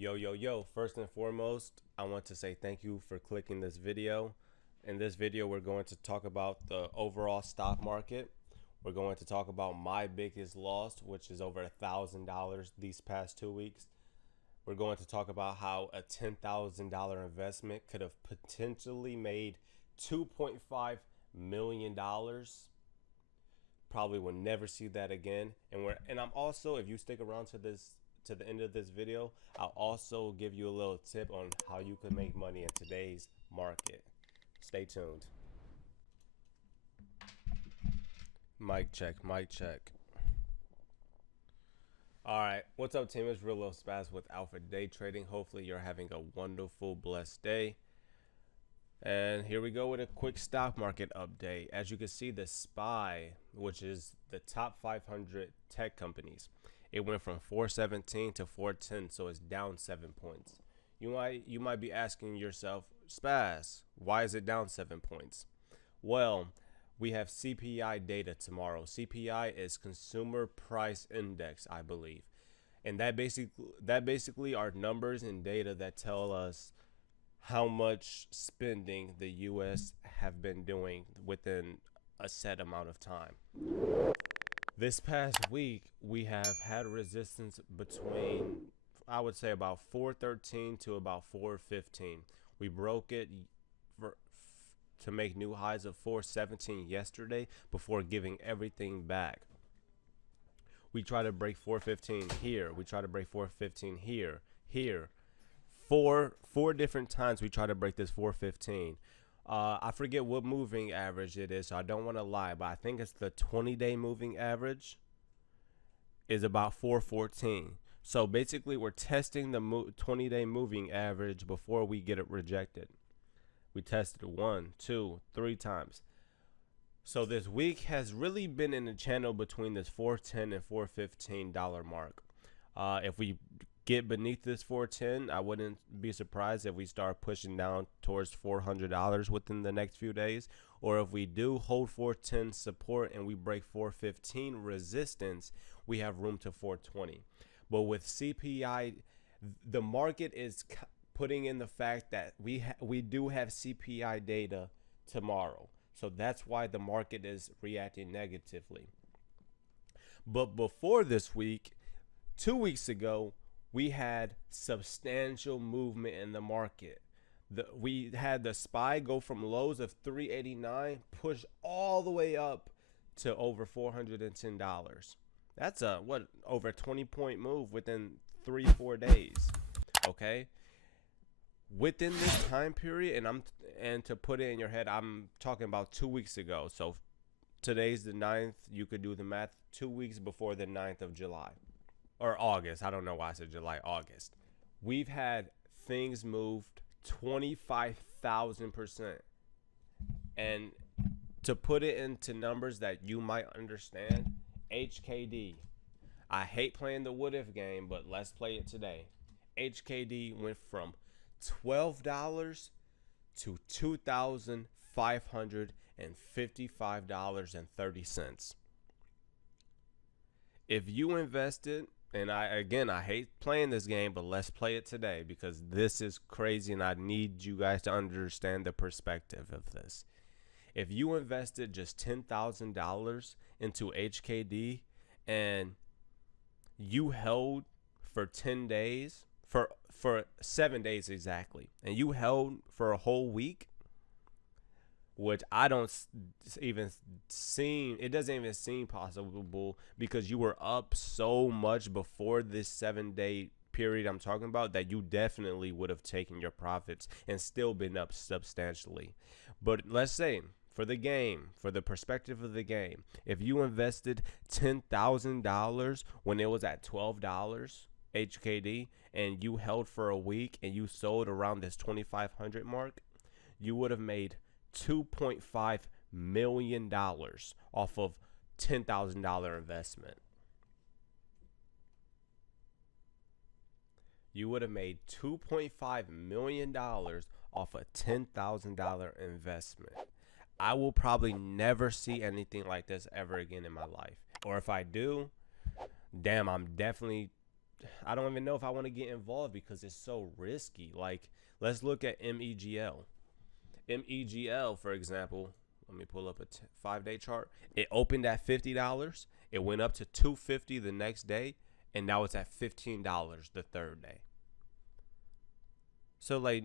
Yo, first and foremost, I want to say thank you for clicking this video. In this video, we're going to talk about the overall stock market. We're going to talk about my biggest loss, which is over $1,000 these past 2 weeks. We're going to talk about how a $10,000 investment could have potentially made $2.5 million. Probably will never see that again. And I'm also, if you stick around to the end of this video, I'll also give you a little tip on how you can make money in today's market. Stay tuned. Mic check. All right, what's up, team? It's Real Lil Spaz with Alpha Day Trading. Hopefully you're having a wonderful, blessed day. And here we go with a quick stock market update. As you can see, the SPY, which is the top 500 tech companies, it went from 417 to 410, so it's down 7 points. You might be asking yourself, Spaz, why is it down 7 points? Well, we have CPI data tomorrow. CPI is Consumer Price Index, I believe, and that basically are numbers and data that tell us how much spending the U.S. have been doing within a set amount of time. This past week, we have had resistance between, I would say, about 413 to about 415. We broke it to make new highs of 417 yesterday before giving everything back. We try to break 415 here. We try to break 415 here. Four different times we try to break this 415. I forget what moving average it is, so I don't want to lie, but I think it's the 20-day moving average is about 414. So basically, we're testing the 20-day moving average before we get it rejected. We tested 1, 2, 3 times. So this week has really been in the channel between this $410 and $415 mark. If we get beneath this 410, I wouldn't be surprised if we start pushing down towards $400 within the next few days, or if we do hold 410 support and we break 415 resistance, we have room to 420. But with CPI, the market is putting in the fact that we do have CPI data tomorrow, so that's why the market is reacting negatively. But before this week, 2 weeks ago, we had substantial movement in the market. We had the SPY go from lows of $389, push all the way up to over $410. That's over a 20-point move within 3-4 days. Okay. Within this time period, and to put it in your head, I'm talking about 2 weeks ago. So today's the 9th. You could do the math. 2 weeks before the 9th of July. Or August. I don't know why I said July. August. We've had things moved 25,000%. And to put it into numbers that you might understand, HKD. I hate playing the what if game, but let's play it today. HKD went from $12 to $2,555.30. If you invested, and I hate playing this game, but let's play it today because this is crazy and I need you guys to understand the perspective of this. If you invested just $10,000 into HKD and you held for 10 days, for 7 days exactly, and you held for a whole week, which I don't even seem, it doesn't even seem possible because you were up so much before this 7-day period I'm talking about that you definitely would have taken your profits and still been up substantially. But let's say for the game, for the perspective of the game, if you invested $10,000 when it was at $12 HKD and you held for a week and you sold around this 2,500 mark, you would have made $2.5 million off of $10,000 investment. You would have made $2.5 million off a $10,000 investment. I will probably never see anything like this ever again in my life. Or if I do, damn, I'm definitely I don't even know if I want to get involved because it's so risky. Like, let's look at MEGL. MEGL, for example, let me pull up a 5-day chart. It opened at $50. It went up to $250 the next day, and now it's at $15 the third day. So like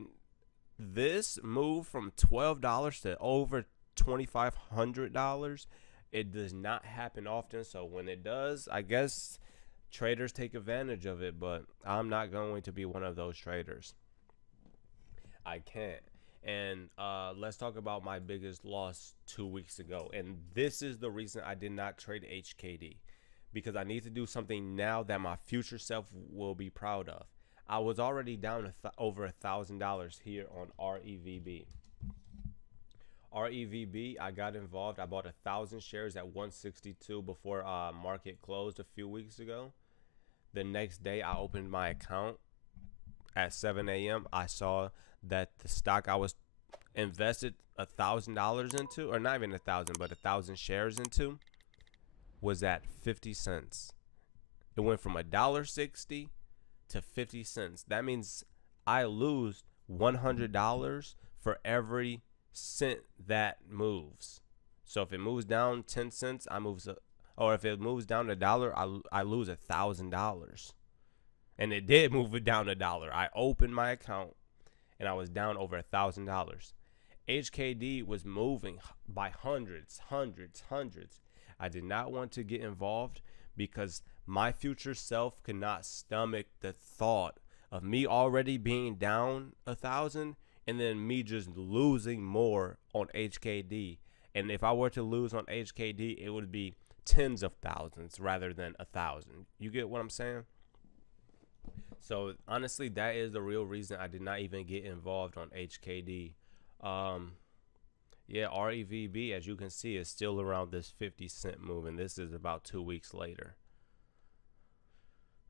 this move from $12 to over $2,500, it does not happen often. So when it does, I guess traders take advantage of it, but I'm not going to be one of those traders. I can't. And let's talk about my biggest loss 2 weeks ago. And this is the reason I did not trade HKD, because I need to do something now that my future self will be proud of. I was already down over $1,000 here on REVB. REVB, I got involved. I bought 1,000 shares at 162 before market closed a few weeks ago. The next day, I opened my account at 7 a.m. I saw that the stock I was invested $1,000 into, or not even 1,000, but 1,000 shares into, was at 50 cents. It went from $1.60 to 50 cents. That means I lose $100 for every cent that moves. So if it moves down 10 cents, or if it moves down $1, I lose $1,000. And it did move it down $1. I opened my account and I was down over $1,000. HKD was moving by hundreds. I did not want to get involved because my future self could not stomach the thought of me already being down 1,000 and then me just losing more on HKD. And if I were to lose on HKD, it would be tens of thousands rather than 1,000. You get what I'm saying? So honestly, that is the real reason I did not even get involved on HKD. Yeah, REVB, as you can see, is still around this 50-cent move, and this is about 2 weeks later.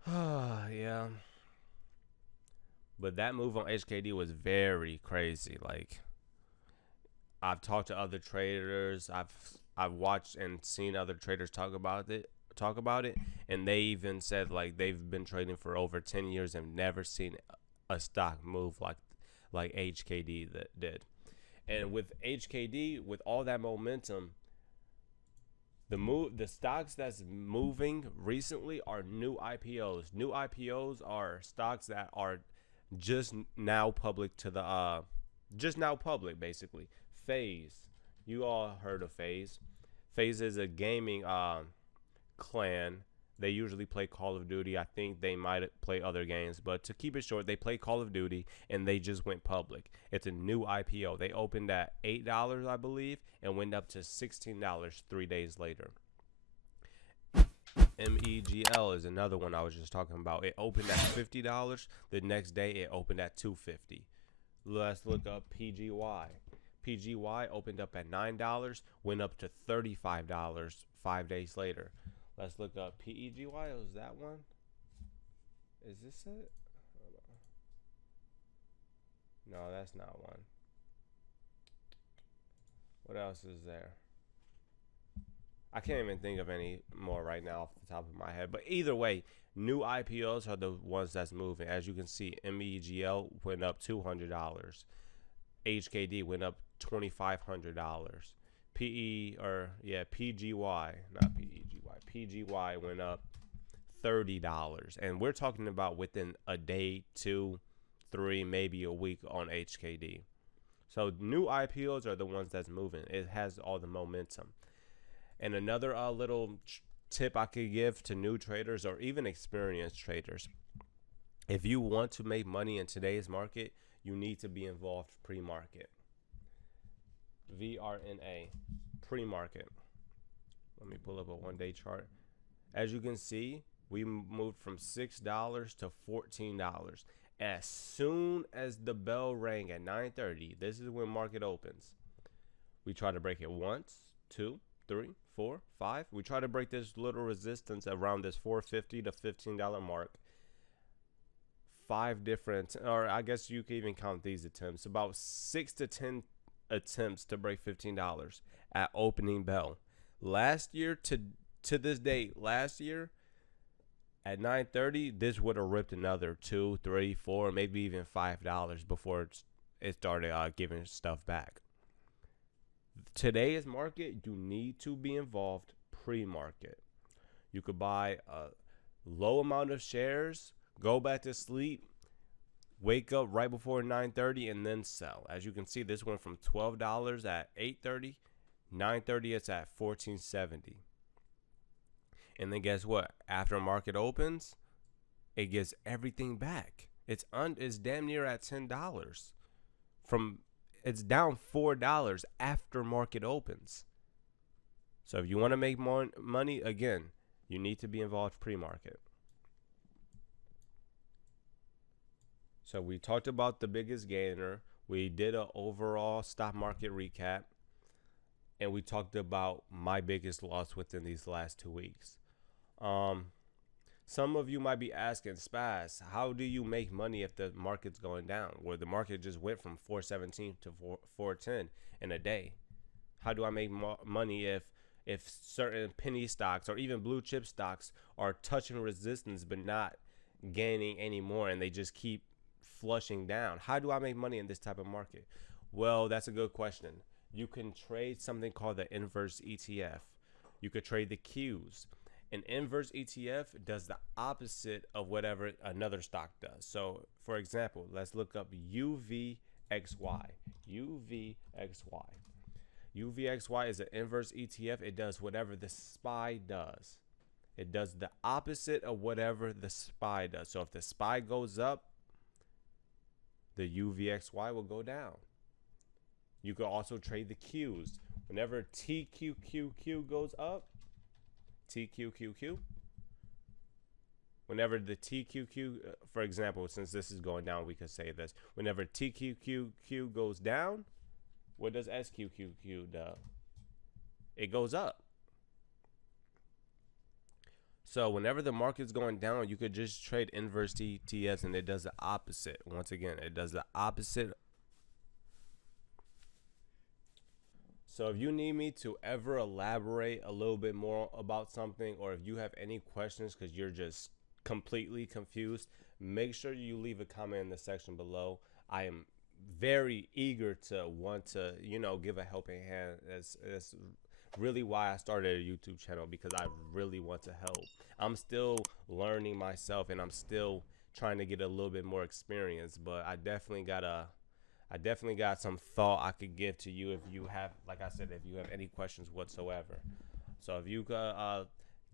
Yeah. But that move on HKD was very crazy. Like, I've talked to other traders. I've watched and seen other traders talk about it, and they even said like they've been trading for over 10 years and never seen a stock move like HKD that did. And with HKD, with all that momentum, the stocks that's moving recently are new IPOs. New IPOs are stocks that are just now public basically. FaZe, you all heard of FaZe. FaZe is a gaming clan. They usually play Call of Duty. I think they might play other games, but to keep it short, they play Call of Duty, and they just went public. It's a new IPO. They opened at $8, I believe, and went up to $16 3 days later. MEGL is another one I was just talking about. It opened at $50. The next day, it opened at $250. Let's look up PGY. PGY opened up at $9, went up to $35 5 days later. Let's look up PEGY. Is that one? Is this it? No, that's not one. What else is there? I can't even think of any more right now off the top of my head. But either way, new IPOs are the ones that's moving. As you can see, MEGL went up $200. HKD went up $2,500. PGY, not PEGY. PGY went up $30. And we're talking about within a day, 2, 3, maybe a week on HKD. So new IPOs are the ones that's moving. It has all the momentum. And another little tip I could give to new traders or even experienced traders: if you want to make money in today's market, you need to be involved pre-market. VRNA, pre-market. Let me pull up a 1-day chart. As you can see, we moved from $6 to $14. As soon as the bell rang at 9:30, this is when market opens. We try to break it once, 2, 3, 4, 5. We try to break this little resistance around this $4.50 to $15 mark. 5 different, or I guess you can even count these attempts, about 6 to 10 attempts to break $15 at opening bell. Last year to this date, last year, At 9:30, this would have ripped another 2, 3, 4, maybe even $5 before it started giving stuff back. Today's market, you need to be involved pre-market. You could buy a low amount of shares, go back to sleep, wake up right before 9:30, and then sell. As you can see, this went from $12 at 8:30, 9:30 it's at $14.70. And then guess what? After market opens, it gives everything back. It's damn near at $10. It's down $4 after market opens. So if you want to make more money, again, you need to be involved pre-market. So we talked about the biggest gainer. We did an overall stock market recap. And we talked about my biggest loss within these last 2 weeks. Some of you might be asking, Spaz, how do you make money if the market's going down? Where the market just went from 417 to 410 in a day. How do I make money if certain penny stocks or even blue chip stocks are touching resistance but not gaining anymore, and they just keep flushing down? How do I make money in this type of market? Well, that's a good question. You can trade something called the inverse ETF. You could trade the Qs. An inverse ETF does the opposite of whatever another stock does. So, for example, let's look up UVXY. UVXY. UVXY is an inverse ETF. It does whatever the SPY does. It does the opposite of whatever the SPY does. So if the SPY goes up, the UVXY will go down. You could also trade the Qs. Whenever TQQQ goes up, TQQQ, whenever the TQQ, for example, since this is going down, we could say this. Whenever TQQQ goes down, what does SQQQ do? It goes up. So whenever the market's going down, you could just trade inverse ETFs, and it does the opposite. Once again, it does the opposite. So if you need me to ever elaborate a little bit more about something, or if you have any questions because you're just completely confused, make sure you leave a comment in the section below. I am very eager to want to, give a helping hand. That's really why I started a YouTube channel, because I really want to help. I'm still learning myself, and I'm still trying to get a little bit more experience, but I definitely got some thought I could give to you if you have, like I said, if you have any questions whatsoever. So if you could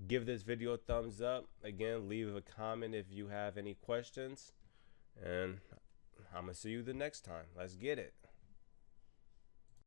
give this video a thumbs up. Again, leave a comment if you have any questions. And I'm going to see you the next time. Let's get it.